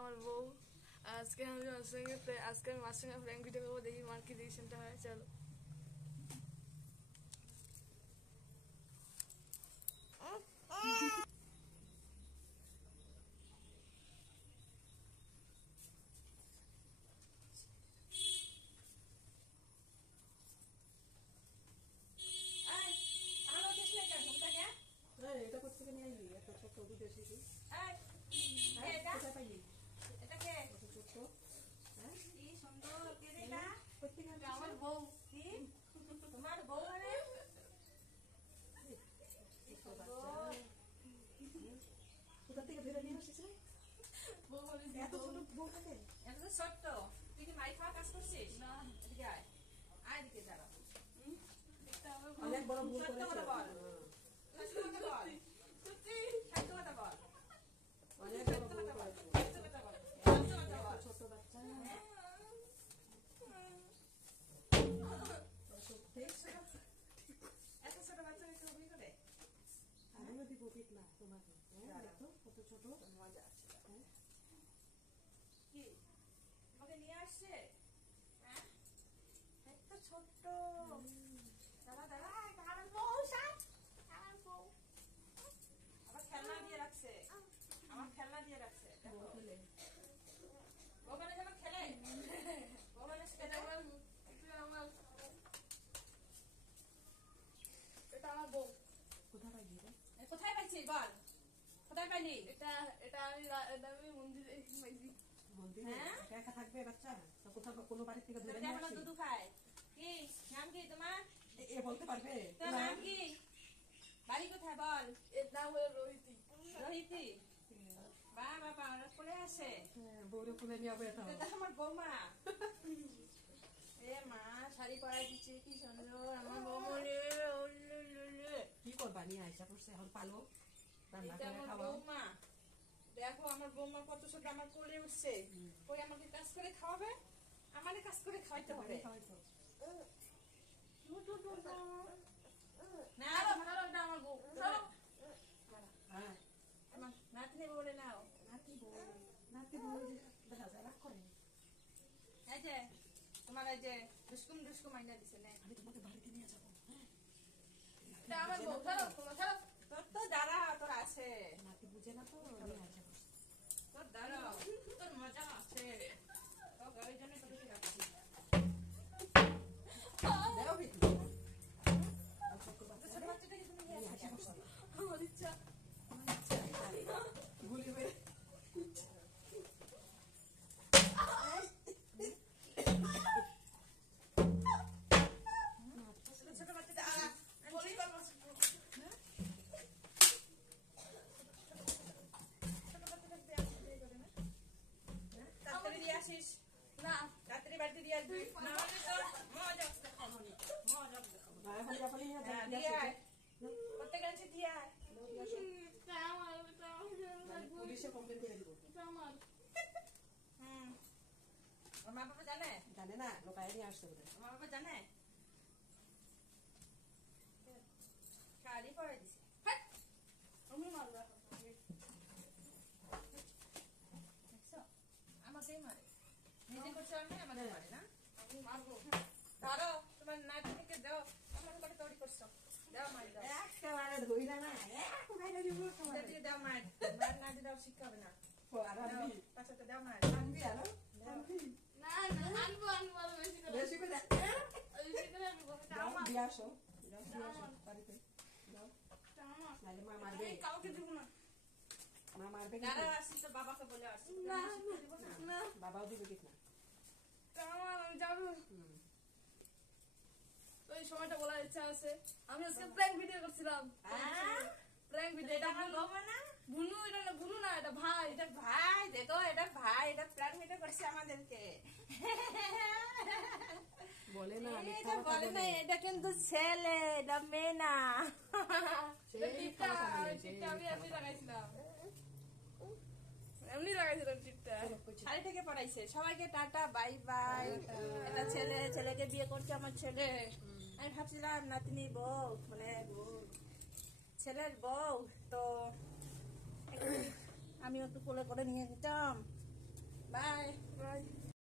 আমার বউ। আজকে আমি ওর সঙ্গে আজকে আমি মার সঙ্গে প্র্যাঙ্ক ভিডিও করবো, দেখি মার কি রিঅ্যাকশনটা হয়। চলো। এটা করতে নিয়ে আইলি এত ছোট বিদেশি কি কোথায় পাইলি এটা কে? কত ছোট কি সুন্দর কে এটা? কোথেকে আমার বউ। কি তোমার বউ? মানে কোথা থেকে ধরে নিয়ে আসছিস এত ছোট বউ থাকে? এত ছোট্ট। তুই কি মাই খাওয়া কাজ করছিস? না। এদিকে আয়, আয় এদিকে দাঁড়া। অনেক বড় ভুল সত্য করেছে কথা বল। সত্য কথা বল। সত্য কথা বল। অনেক বড় ভুল করেছে সত্য কথা বল। সত্য কথা বল। ছোট বাচ্চা এত ছোট বাচ্চা মেয়েকে বিয়ে করে? আমিও দিব পিট না তোমাকে দেখো কত ছোট মজা আছে। কি তোমাকে নিয়ে আসছে? হ্যাঁ, এত ছোট্ট। দাঁড়া দাঁড়া, আমার বউ সাথ, আমার বউ আবার খেলনা দিয়ে রাখছে। আমার খেলনা দিয়ে রাখছে। দেখো ওখানে যেমন খেলে ওখানে সেটা আমার এটা আমার বউ। কোথায় পাইলি রে কোথায় পাইছিস বল? কোথায় পাইলি? এটা আমি মন্দিরে পাইছি। মন্দিরে একা একা থাকবে বাচ্চা তো কোথাও কোনো বাড়ি থেকে ধরে নিয়ে আসছি দুধ খায়। কি নাম কি তোমার? এ বলতে পারবে তোর নাম কি? বাড়ি কোথায় বল? এর নাম হলো রোহিতী। রোহিতী। বাহ বাবা, ওরা কোলে আসে। বউরে কোলে নিয়ে যাবে এটা এটা আমার বৌমা। এ মা, শাড়ি পরাই দিচ্ছে, কি সুন্দর আমার বৌমা রে। কি করবা নিয়ে আইসা করছে এখন পালো রান্না এটা করে আমার খাওয়াও বৌমা। দেখো আমার বৌমা কত ছোট, আমার কোলে উঠছে। ওই আমাকে কাজ করে খাওয়াবে, আমারে কাজ করে খাওয়াইতে হবে। না এটা আমার বউ। হ্যাঁ আমার নাতনি বলে নাও। নাতি বউ দেখা যায় রাগ করে এই যে তোমার এই যে দুষ্কুম আইনা দিছে না। আমি তোমাকে বাড়িতে নিয়ে যাবো এটা আমার বউ। ছাড়ো তোমরা, ছাড়ো। তোর তো দাঁড়া, তোর আছে। নাতি বুঝে না তো নিয়ে আসা তোর দাঁড়া, তোর মজা আছে। তোর ওই জন্য তোকে রাখছি। দেও বিটু ছোট বাচ্চাটাকে তুমি নিয়ে আসো কেন? আমার ইচ্ছা। গুলি হয়ে ছোট বাচ্চাটা বলি তো আমার ছোট বাচ্চাটাকে দিয়ে আসিস, বিয়ে করে না? তাড়াতাড়ি দিয়ে আসিস। না। রাত্রি বাড়িতে দিয়ে আসবি। না হলে তোর মজা আসতে খাবনি। মজা আসতে খাবনি। এখন যাবো নিয়ে হ্যাঁ, দিয়ে আয়। প্রত্যেকে আছে দিয়ে আয়। এটা আমার, এটা আমার, পুলিশে কমপ্লেন করে দিব এটা আমার। হুম। ওর মা বাবা জানে? জানে না লোকায় নিয়ে আসতে বলে ওর মা বাবা জানে? শাড়ি পরে দিছে। হাট! আমি মারবো এখন। দেখছো? আমাকেই মারে। নিজে করছে আর না, আমাকে মারে না? আমি মারবো। ধরো, তোমার নাতনিকে দাও। আমার করে তৈরি করছো। দাও মার দাও। একেবারে ধইরা না এক বাইরে দিব দিদি দাও মার। মার না দিদাও শিক্ষা হবে না। আর দাও, আনবি পাছাতে দাও মার। আনবি আরো আনবি না, না, আনবো আরো বেশি করে। বেশি করে বেশি করে আনবো। এটা যাও আমার। দিয়ে আসো বাড়িতে যাও এটা আমার। নাহলে মা মারবে আমি কাউকে দিব না। মা মারবে দাঁড়া কিন্তু আসছি তো বাবাকে বলে আসছি। না, শিক্ষা দিব না। না, বাবাও দিবে ঠিক না এটা আমার, আমি যাবো। তো এই সময়টা বলার ইচ্ছা আছে। আমি আজকে প্র্যাঙ্ক ভিডিও করছিলাম। Prank video. এটা আমার বৌমা না? বুনু, এটা না, বুনু না, এটা ভাই। এটা ভাই, দেখো এটা ভাই, এটা প্ল্যান মিটে করছে আমাদেরকে। বলে না এটা মিথ্যা কথা বলে না, বলে এটা কিন্তু ছেলে, এটা মেয়ে না। এটা টিপটা, টিপটা আমি এমনি লাগাইছিলাম। এমনি লাগাইছিলাম টিপটা। শাড়ি থেকে পড়াইছে। সবাইকে টাটা, বাই বাই। এটা ছেলে, ছেলেকে বিয়ে করছে আমার ছেলে। আমি ভাবছিলাম নাতনি বউ, মানে ছেলের বউ তো আমিও একটু কোলে করে নিয়ে যেতাম।